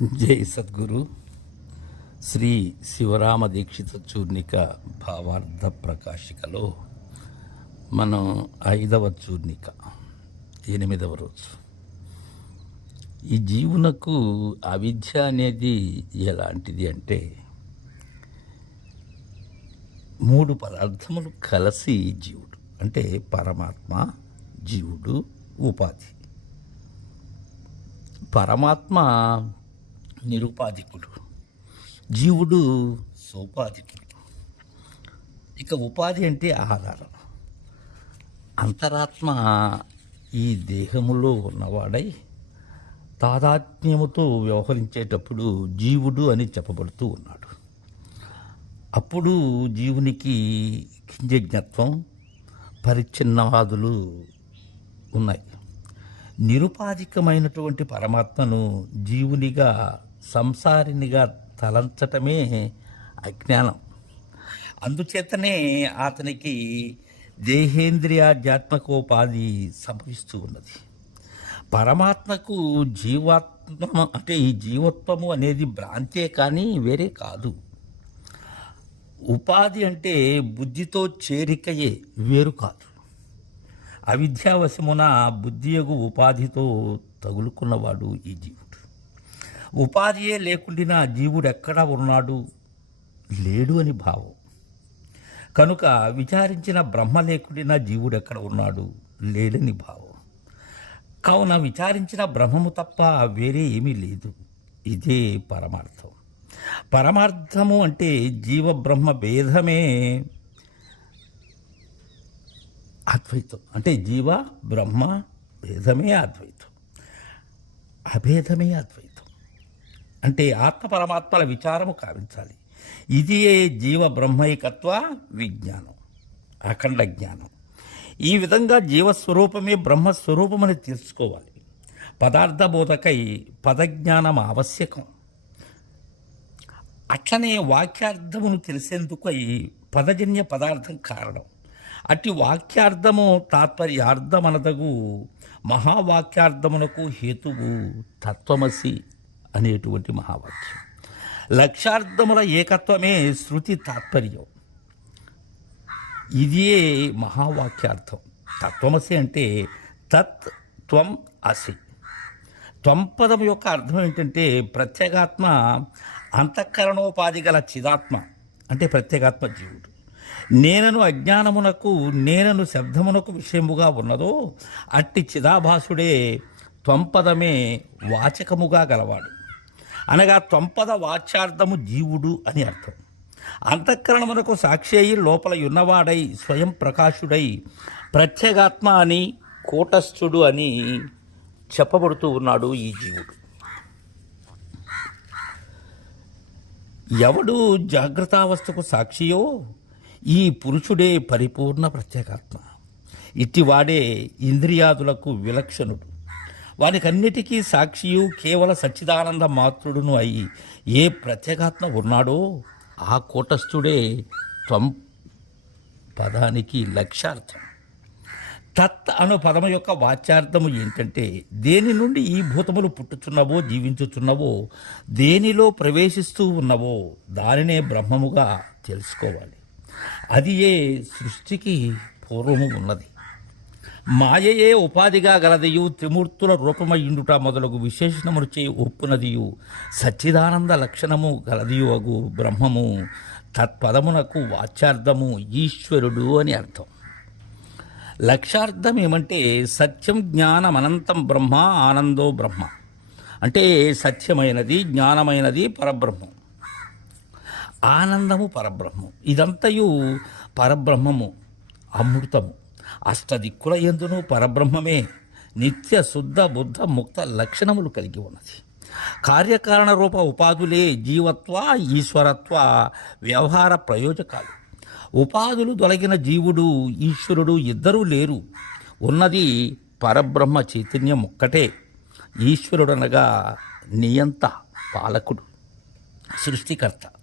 జై సద్గురు. శ్రీ శివరామ దీక్షిత చూర్ణిక భావార్థ ప్రకాశికలో మనం ఐదవ చూర్ణిక ఎనిమిదవ రోజు. ఈ జీవునకు అవిద్య అనేది ఎలాంటిది అంటే మూడు పదార్థములు కలిసి జీవుడు అంటే పరమాత్మ జీవుడు ఉపాధి. పరమాత్మ నిరుపాధికుడు. జీవుడు సోపాధికుడు. ఇక ఉపాధి అంటే ఆధారం. అంతరాత్మ ఈ దేహములో ఉన్నవాడై తాదాత్మ్యముతో వ్యవహరించేటప్పుడు జీవుడు అని చెప్పబడుతూ ఉన్నాడు. అప్పుడు జీవునికి కింజజ్ఞత్వం పరిచ్ఛిన్నవాదులు ఉన్నాయి. నిరుపాధికమైనటువంటి పరమాత్మను జీవునిగా సంసారినిగా తలంచటమే అజ్ఞానం. అందుచేతనే అతనికి దేహేంద్రియాధ్యాత్మకోపాధి సంభవిస్తూ ఉన్నది. పరమాత్మకు జీవాత్మ అంటే ఈ జీవత్వము అనేది భ్రాంతే కానీ వేరే కాదు. ఉపాధి అంటే బుద్ధితో చేరికయే వేరు కాదు. అవిద్యావశమున బుద్ధియగు ఉపాధితో తగులుకున్నవాడు ఈ జీవి ఉపాధియే లేకుండా జీవుడు ఎక్కడ ఉన్నాడు? లేడు అని భావం. కనుక విచారించిన బ్రహ్మ లేకుండా జీవుడు ఎక్కడ ఉన్నాడు? లేడని భావం. కావున విచారించిన బ్రహ్మము తప్ప వేరే ఏమీ లేదు. ఇదే పరమార్థం. పరమార్థము అంటే జీవ బ్రహ్మ భేదమే. అద్వైతం. అంటే జీవ బ్రహ్మ భేదమే అద్వైతం. అభేదమే అద్వైతం. అంటే ఆత్మ పరమాత్మల విచారము కావించాలి. ఇది జీవ బ్రహ్మైకత్వ విజ్ఞానం అఖండ జ్ఞానం. ఈ విధంగా జీవస్వరూపమే బ్రహ్మస్వరూపమని తెలుసుకోవాలి. పదార్థ బోధకై పదజ్ఞానం ఆవశ్యకం. అట్లనే వాక్యార్థమును తెలిసేందుకు అయి పదజన్య పదార్థం కారణం. అట్టి వాక్యార్థము తాత్పర్యార్థమనదగు మహావాక్యార్థమునకు హేతువు తత్వమసి అనేటువంటి మహావాక్యం. లక్ష్యార్థముల ఏకత్వమే శృతి తాత్పర్యం. ఇదే మహావాక్యార్థం. తత్వమసి అంటే తత్ త్వం అసి. త్వంపదం యొక్క అర్థం ఏంటంటే ప్రత్యేగాత్మ అంతఃకరణోపాధి గల చిదాత్మ అంటే ప్రత్యేగాత్మ జీవుడు. నేనను అజ్ఞానమునకు నేనను శబ్దమునకు విషయముగా ఉన్నదో అట్టి చిదాభాసుడే త్వంపదమే వాచకముగా గలవాడు. అనగా త్వంపద వాచ్యార్థము జీవుడు అని అర్థం. అంతఃకరణమునకు సాక్షి అయి లోపల ఉన్నవాడై స్వయం ప్రకాశుడై ప్రత్యేగాత్మ అని కూటస్థుడు అని చెప్పబడుతూ ఉన్నాడు ఈ జీవుడు. ఎవడు జాగ్రత్తావస్థకు సాక్షియో ఈ పురుషుడే పరిపూర్ణ ప్రత్యేకాత్మ ఇట్టివాడే ఇంద్రియాదులకు విలక్షణుడు. వానికన్నిటికీ సాక్షియు కేవల సచ్చిదానంద మాతృడును అయి ఏ ప్రత్యేగాత్మ ఉన్నాడో ఆ కూటస్థుడే త్వం పదానికి లక్ష్యార్థం. తత్ అను పదము యొక్క వాచ్యార్థము ఏంటంటే దేని నుండి ఈ భూతములు పుట్టుచున్నవో జీవించుచున్నవో దేనిలో ప్రవేశిస్తూ ఉన్నవో దానినే బ్రహ్మముగా తెలుసుకోవాలి. అది ఏ సృష్టికి పూర్వము ఉన్నది. మాయయే ఉపాధిగా గలదియు త్రిమూర్తుల రూపమయ్యుండుట మొదలగు విశేషణములు చే ఒప్పునదియు. సచ్చిదానంద లక్షణము గలదియు అగు బ్రహ్మము. తత్పదమునకు వాచ్యార్థము ఈశ్వరుడు అని అర్థం. లక్ష్యార్థం ఏమంటే సత్యం జ్ఞానం అనంతం బ్రహ్మ ఆనందో బ్రహ్మ. అంటే సత్యమైనది జ్ఞానమైనది పరబ్రహ్మం. ఆనందము పరబ్రహ్మం. ఇదంతయు పరబ్రహ్మము అమృతము. అష్టదిక్కుల ఎందును పరబ్రహ్మమే నిత్య శుద్ధ బుద్ధ ముక్త లక్షణములు కలిగి ఉన్నది. కార్యకారణ రూప ఉపాధులే జీవత్వ ఈశ్వరత్వ వ్యవహార ప్రయోజకాలు. ఉపాధులు తొలగిన జీవుడు ఈశ్వరుడు ఇద్దరూ లేరు. ఉన్నది పరబ్రహ్మ చైతన్యం ఒక్కటే. ఈశ్వరుడనగా నియంత పాలకుడు సృష్టికర్త.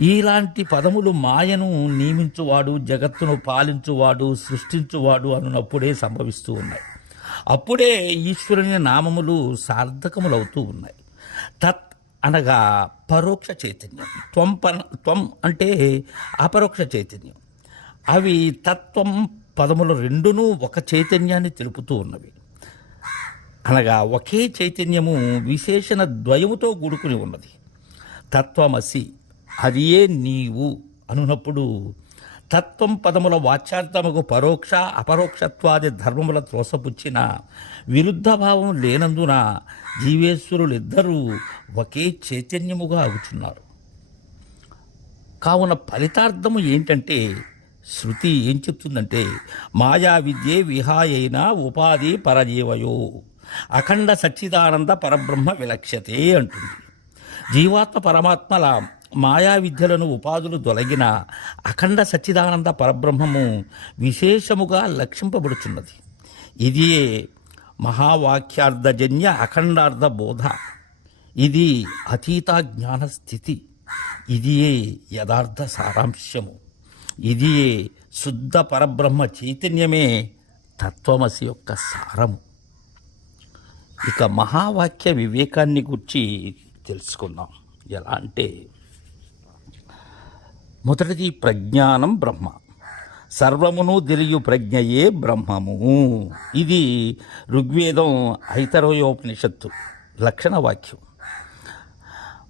ఇలాంటి పదములు మాయను నియమించువాడు జగత్తును పాలించువాడు సృష్టించువాడు అన్నప్పుడే సంభవిస్తూ ఉన్నాయి. అప్పుడే ఈశ్వరుని నామములు సార్థకములవుతూ ఉన్నాయి. తత్ అనగా పరోక్ష చైతన్యం. త్వం పన త్వం అంటే అపరోక్ష చైతన్యం. అవి తత్వం పదములు రెండును ఒక చైతన్యాన్ని తెలుపుతూ ఉన్నవి. అనగా ఒకే చైతన్యము విశేషణ ద్వయముతో కూడుకుని ఉన్నది. తత్వమసి అదియే నీవు అనున్నప్పుడు తత్వం పదముల వాచ్యార్థముకు పరోక్ష అపరోక్షత్వాది ధర్మముల త్రోసపుచ్చిన విరుద్ధ భావం లేనందున జీవేశ్వరులిద్దరూ ఒకే చైతన్యముగా అగుచున్నారు కావున ఫలితార్థము ఏంటంటే శృతి ఏం చెప్తుందంటే మాయా విద్యే విహాయైన ఉపాధి పరజీవయో అఖండ సచ్చిదానంద పరబ్రహ్మ విలక్ష్యతే అంటుంది. జీవాత్మ పరమాత్మల మాయా విద్యలను ఉపాధులు తొలగిన అఖండ సచ్చిదానంద పరబ్రహ్మము విశేషముగా లక్షింపబడుచున్నది. ఇదియే మహావాక్యార్థజన్య అఖండార్థ బోధ. ఇది అతీత జ్ఞాన స్థితి ఇదియే యథార్థ సారాంశము. ఇదియే శుద్ధ పరబ్రహ్మ చైతన్యమే తత్వమసి యొక్క సారము. ఇక మహావాక్య వివేకాన్ని గురించి తెలుసుకుందాం. ఎలా అంటే మొదటిది ప్రజ్ఞానం బ్రహ్మ. సర్వమును తెలియు ప్రజ్ఞయే బ్రహ్మము. ఇది ఋగ్వేదం ఐతరోయోపనిషత్తు లక్షణ వాక్యం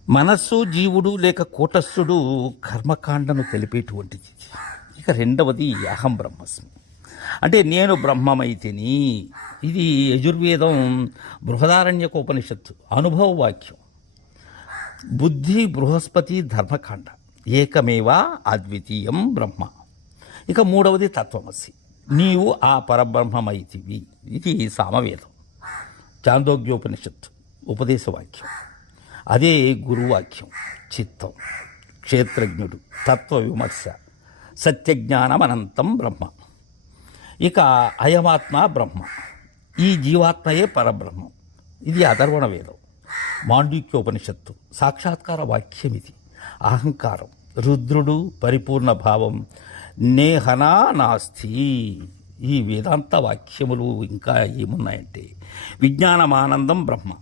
మనస్సు జీవుడు లేక కూటస్థుడు కర్మకాండను తెలిపేటువంటిది. ఇక రెండవది అహం బ్రహ్మస్మి. అంటే నేను బ్రహ్మమైతిని. ఇది యజుర్వేదం బృహదారణ్యక ఉపనిషత్తు అనుభవ వాక్యం బుద్ధి బృహస్పతి ధర్మకాండ. ఏకమేవా అద్వితీయం బ్రహ్మ. ఇక మూడవది తత్వమసి. నీవు ఆ పరబ్రహ్మమైతివి. ఇది సామవేదం. చాందోగ్యోపనిషత్తు ఉపదేశవాక్యం. అదే గురువాక్యం. చిత్తం. క్షేత్రజ్ఞుడు. తత్వ విమర్శ సత్యజ్ఞానం అనంతం బ్రహ్మ. ఇక అయమాత్మ బ్రహ్మ. ఈ జీవాత్మయే పరబ్రహ్మం. ఇది అధర్వణ వేదం. మాండూక్యోపనిషత్తు. సాక్షాత్కార వాక్యం ఇది అహంకారం. రుద్రుడు పరిపూర్ణ భావం. నేహనా నాస్తి. ఈ వేదాంత వాక్యములు ఇంకా ఏమున్నాయంటే విజ్ఞానమానందం బ్రహ్మ.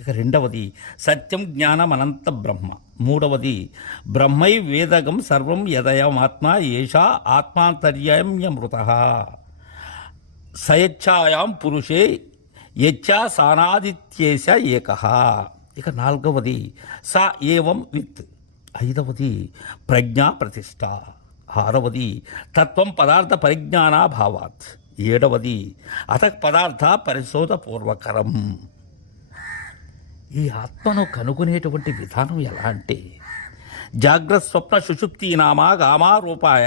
ఇక రెండవది సత్యం జ్ఞానం అనంత బ్రహ్మ. మూడవది బ్రహ్మై వేదగం సర్వం యదయమాత్మ ఏషా ఆత్మాంతర్యమ్యమృత. సయచ్ఛాయాం పురుషే యచ్చా సానాదిత్యేశ ఏక. ఇక నాలుగవది స ఏవం విత్. ఐదవది ప్రజ్ఞా ప్రతిష్ట ఆరవది తత్వం పదార్థ పరిజ్ఞానాభావాత్ ఏడవది అత పదార్థ పరిశోధపూర్వకరం ఈ ఆత్మను కనుగొనేటువంటి విధానం ఎలా అంటే జాగ్రత్త స్వప్న సుషుప్తి నామా గామా రూపాయ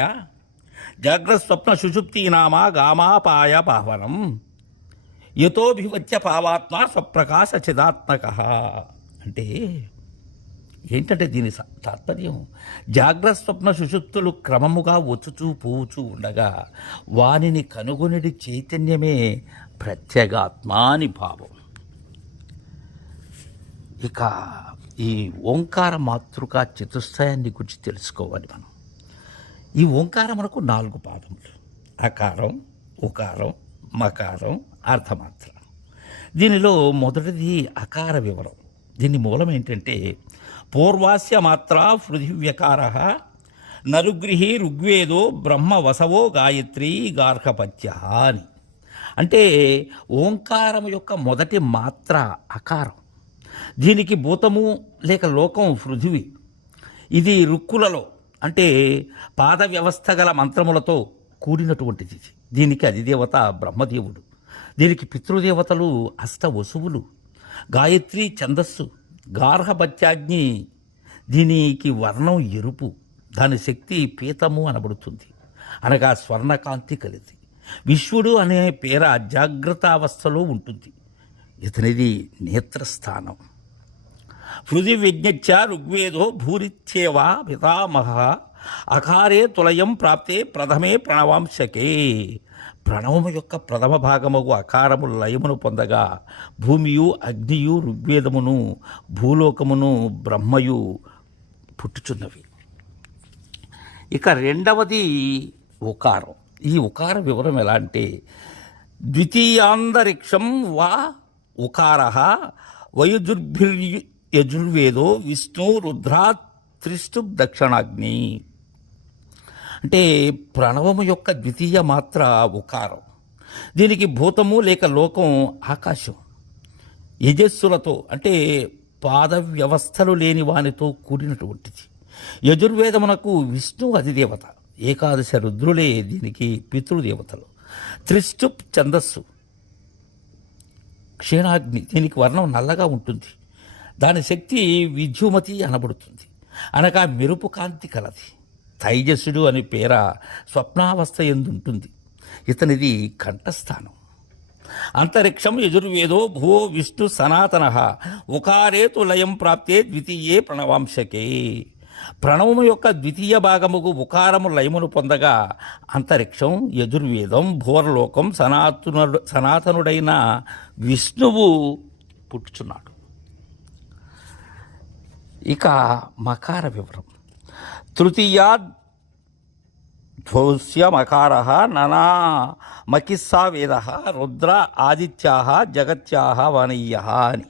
జాగ్రత్త స్వప్న సుషుప్తి నామా గామాపాయ పావనం యతోభివచ్య పావాత్మ స్వప్రకాశ చిదాత్మక. అంటే ఏంటంటే దీని తాత్పర్యం జాగ్రత్త స్వప్న సుషుప్తులు క్రమముగా వచ్చుచూ పోవుచూ ఉండగా వానిని కనుగొనిడి చైతన్యమే ప్రత్యేగాత్మాని భావం. ఇక ఈ ఓంకార మాతృక చతుస్థాయాన్ని గురించి తెలుసుకోవాలి మనం. ఈ ఓంకారం మనకు నాలుగు పాదములు. అకారం ఉకారం మకారం అర్థమాత్ర దీనిలో మొదటిది అకార వివరం. దీని మూలం ఏంటంటే పూర్వాస్య మాత్ర పృథివ్యకార. నరుగృహి ఋగ్వేదో బ్రహ్మ వసవో గాయత్రి గార్హపత్య అని అంటే ఓంకారం యొక్క మొదటి మాత్ర అకారం. దీనికి భూతము లేక లోకం పృథివీ. ఇది రుక్కులలో అంటే పాద వ్యవస్థ గల మంత్రములతో కూడినటువంటిది దీనికి అధిదేవత బ్రహ్మదేవుడు. దీనికి పితృదేవతలు అష్ట వసువులు. గాయత్రి ఛందస్సు. గార్హపత్యాగ్ని. దీనికి వర్ణం ఎరుపు. దాని శక్తి పీతము అనబడుతుంది. అనగా స్వర్ణకాంతి కలిది విశ్వడు అనే పేర జాగ్రత్తావస్థలో ఉంటుంది. ఇతనిది నేత్రస్థానం. హృది విజ్ఞచ్చ ఋగ్వేదో భూరిత్యేవ పితామహ. అకారే తులయం ప్రాప్తే ప్రథమే ప్రణవాంశకే. ప్రణవము యొక్క ప్రథమ భాగముకు అకారము లయమును పొందగా భూమియు అగ్నియు ఋగ్వేదమును భూలోకమును బ్రహ్మయు పుట్టుచున్నవి. ఇక రెండవది ఉకారం. ఈ ఉకార వివరం ఎలా అంటే ద్వితీయాంతరిక్షం వా ఉకార వయుజుర్భిర్యజుర్వేదో విష్ణు రుద్రా త్రిష్టు దక్షిణాగ్ని అంటే ప్రణవము యొక్క ద్వితీయ మాత్ర ఉకారం. దీనికి భూతము లేక లోకం ఆకాశం. యజస్సులతో అంటే పాద వ్యవస్థలు లేని వానితో కూడినటువంటిది. యజుర్వేదమునకు విష్ణు అధిదేవత ఏకాదశ రుద్రులే దీనికి పితృదేవతలు. త్రిష్టు ఛందస్సు క్షీణాగ్ని దీనికి వర్ణం నల్లగా ఉంటుంది. దాని శక్తి విద్యుమతి అనబడుతుంది. అనగా మెరుపు కాంతి కలది. తైజస్సుడు అనే పేర స్వప్నావస్థ ఎందుంటుంది? ఇతనిది కంఠస్థానం. అంతరిక్షం యజుర్వేదో భువో విష్ణు సనాతన ఉకారేతు లయం ప్రాప్తే ద్వితీయే ప్రణవాంశకే. ప్రణవము యొక్క ద్వితీయ భాగముకు ఉకారము లయమును పొందగా అంతరిక్షం యజుర్వేదం భూవర్లోకం సనాతనుడు సనాతనుడైన విష్ణువు పుట్టుచున్నాడు. ఇక మకార వివరం. తృతీయా ధ్వౌస్య మకార ననా మకిస్సా వేద రుద్ర ఆదిత్యా జగత్యా వనయ్య అని.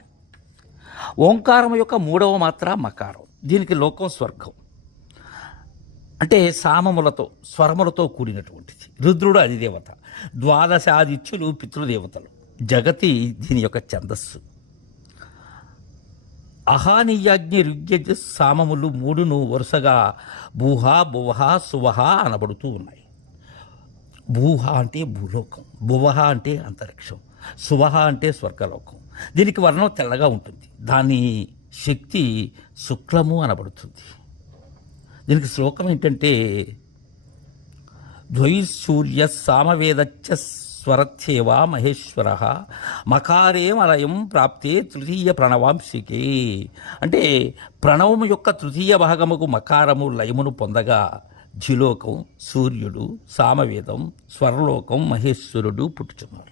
ఓంకారం యొక్క మూడవ మాత్ర మకారం. దీనికి లోకం స్వర్గం. అంటే సామములతో స్వరములతో కూడినటువంటిది. రుద్రుడు అధిదేవత ద్వాదశ ఆదిత్యులు పితృదేవతలు. జగతి దీని యొక్క ఛందస్సు. అహానియాజ్ఞ ఋగ్యజ సామములు మూడును వరుసగా భూహ భువహ సువహ అనబడుతూ ఉన్నాయి. భూహ అంటే భూలోకం భువహ అంటే అంతరిక్షం సువహ అంటే స్వర్గలోకం. దీనికి వర్ణం తెల్లగా ఉంటుంది. దాని శక్తి శుక్లము అనబడుతుంది. దీనికి శ్లోకం ఏంటంటే ద్వైసూర్య సామవేదచ్చ స్వరథ్యేవా మహేశ్వర. మకారే మలయం ప్రాప్తే తృతీయ ప్రణవాంశికి. అంటే ప్రణవము యొక్క తృతీయ భాగముకు మకారము లయమును పొందగా జిలోకం సూర్యుడు సామవేదం స్వరలోకం మహేశ్వరుడు పుట్టుచున్నారు.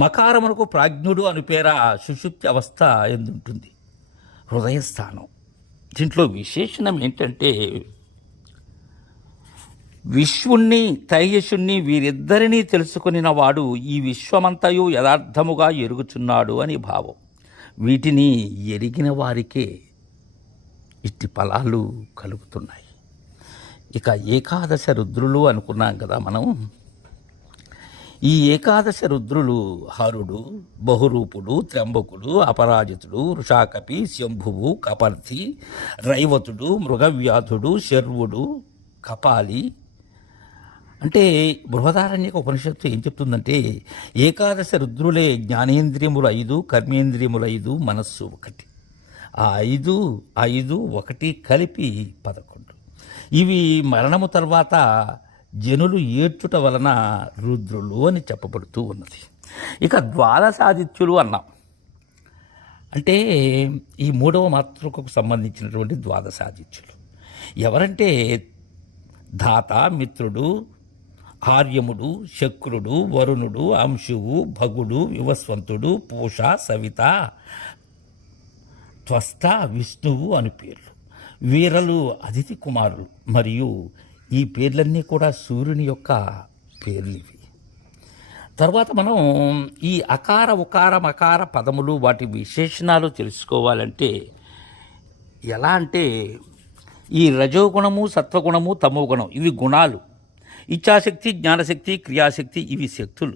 మకారమునకు ప్రాజ్ఞుడు అని పేర సుషుప్తి అవస్థ ఎందుంటుంది? హృదయస్థానం. దీంట్లో విశేషణం ఏంటంటే విశ్వుణ్ణి తైయశుణ్ణి వీరిద్దరినీ తెలుసుకునిన వాడు ఈ విశ్వమంతయు యథార్థముగా ఎరుగుచున్నాడు అని భావం. వీటిని ఎరిగిన వారికే ఇట్టి ఫలాలు కలుగుతున్నాయి. ఇక ఏకాదశ రుద్రులు అనుకున్నాం కదా మనం. ఈ ఏకాదశ రుద్రులు హరుడు బహురూపుడు త్ర్యంబకుడు అపరాజితుడు వృషాకపి శంభువు కపర్తి రైవతుడు మృగవ్యాధుడు శర్వుడు కపాలి అంటే బృహదారణ్యక ఉపనిషత్తు ఏం చెప్తుందంటే ఏకాదశ రుద్రులే జ్ఞానేంద్రియములు ఐదు కర్మేంద్రియములు ఐదు మనస్సు ఒకటి. ఆ ఐదు ఐదు ఒకటి కలిపి పదకొండు. ఇవి మరణము తర్వాత జనులు ఏడ్చుట వలన రుద్రులు అని చెప్పబడుతూ ఉన్నది. ఇక ద్వాదశాదిత్యులు అన్నాం. అంటే ఈ మూడవ మాతృకకు సంబంధించినటువంటి ద్వాదశాదిత్యులు. ఎవరంటే దాత మిత్రుడు ఆర్యముడు శక్రుడు వరుణుడు అంశువు భగుడు వివస్వంతుడు పూష సవిత త్వస్త విష్ణువు అని పేర్లు. వీరలు అతిథి కుమారులు. మరియు ఈ పేర్లన్నీ కూడా సూర్యుని యొక్క పేర్లు ఇవి తర్వాత మనం ఈ అకార ఉకార మకార పదములు వాటి విశేషణాలు తెలుసుకోవాలంటే ఎలా అంటే ఈ రజోగుణము సత్వగుణము తమో గుణం ఇవి గుణాలు. ఇచ్ఛాశక్తి జ్ఞానశక్తి క్రియాశక్తి ఇవి శక్తులు.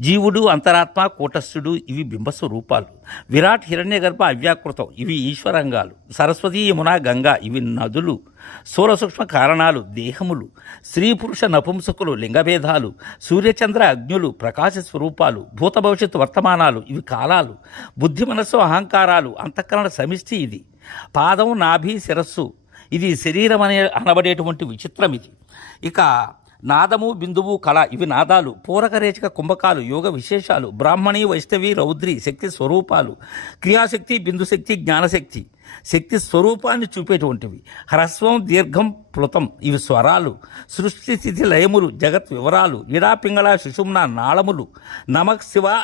జీవుడు అంతరాత్మ కూటస్థుడు ఇవి బింబస్వరూపాలు. విరాట్ హిరణ్యగర్భ అవ్యాకృతం ఇవి ఈశ్వరంగాలు. సరస్వతి యమున గంగా ఇవి నదులు. సూరసూక్ష్మ సూక్ష్మ కారణాలు దేహములు. స్త్రీ పురుష నపుంసకులు లింగభేదాలు. సూర్యచంద్ర అగ్నులు ప్రకాశ స్వరూపాలు. భూత భవిష్యత్తు వర్తమానాలు ఇవి కాలాలు. బుద్ధి మనస్సు అహంకారాలు అంతఃకరణ సమిష్టి ఇది. పాదం నాభి శిరస్సు. ఇది శరీరం అనే అనబడేటువంటి విచిత్రం ఇది. ఇక నాదము బిందువు కళ ఇవి నాదాలు. పూరకరేచక కుంభకాలు యోగ విశేషాలు. బ్రాహ్మణి వైష్ణవి రౌద్రి శక్తి స్వరూపాలు. క్రియాశక్తి బిందుశక్తి జ్ఞానశక్తి. శక్తి స్వరూపాన్ని చూపేటువంటివి. హ్రస్వం దీర్ఘం ప్లుతం ఇవి స్వరాలు. సృష్టి స్థితి లయములు జగత్ వివరాలు. ఇడా పింగళ సుషుమ్న నాళములు. నమక్ శివ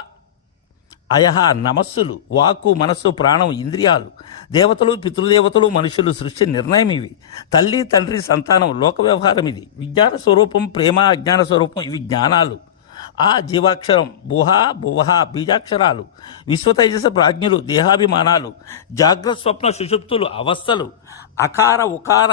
అయహ నమస్సులు వాక్కు మనస్సు ప్రాణం ఇంద్రియాలు. దేవతలు పితృదేవతలు మనుషులు సృష్టి నిర్ణయం ఇవి. తల్లి తండ్రి సంతానం లోక వ్యవహారం ఇది. విజ్ఞాన స్వరూపం ప్రేమ అజ్ఞాన స్వరూపం ఇవి జ్ఞానాలు. ఆ జీవాక్షరం బుహ భువహ బీజాక్షరాలు. విశ్వతేజస ప్రాజ్ఞులు దేహాభిమానాలు. జాగ్రత్త స్వప్న సుషుప్తులు అవస్థలు. అకార ఉకార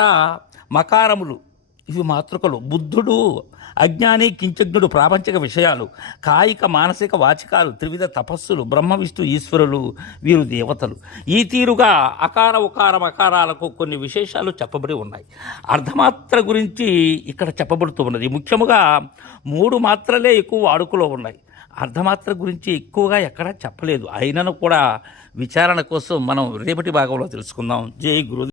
మకారములు. ఇవి మాతృకలు. బుద్ధుడు అజ్ఞాని కించజ్ఞుడు ప్రాపంచిక విషయాలు కాయిక మానసిక వాచికాలు త్రివిధ తపస్సులు బ్రహ్మ విష్ణు ఈశ్వరులు వీరు దేవతలు. ఈ తీరుగా అకార ఉకార మకారాలకు కొన్ని విశేషాలు చెప్పబడి ఉన్నాయి. అర్ధమాత్ర గురించి ఇక్కడ చెప్పబడుతూ ఉన్నది. ముఖ్యముగా మూడు మాత్రలే ఎక్కువ వాడుకలో ఉన్నాయి. అర్ధమాత్ర గురించి ఎక్కువగా ఎక్కడా చెప్పలేదు. అయినను కూడా విచారణ కోసం మనం రేపటి భాగంలో తెలుసుకుందాం. జై గురు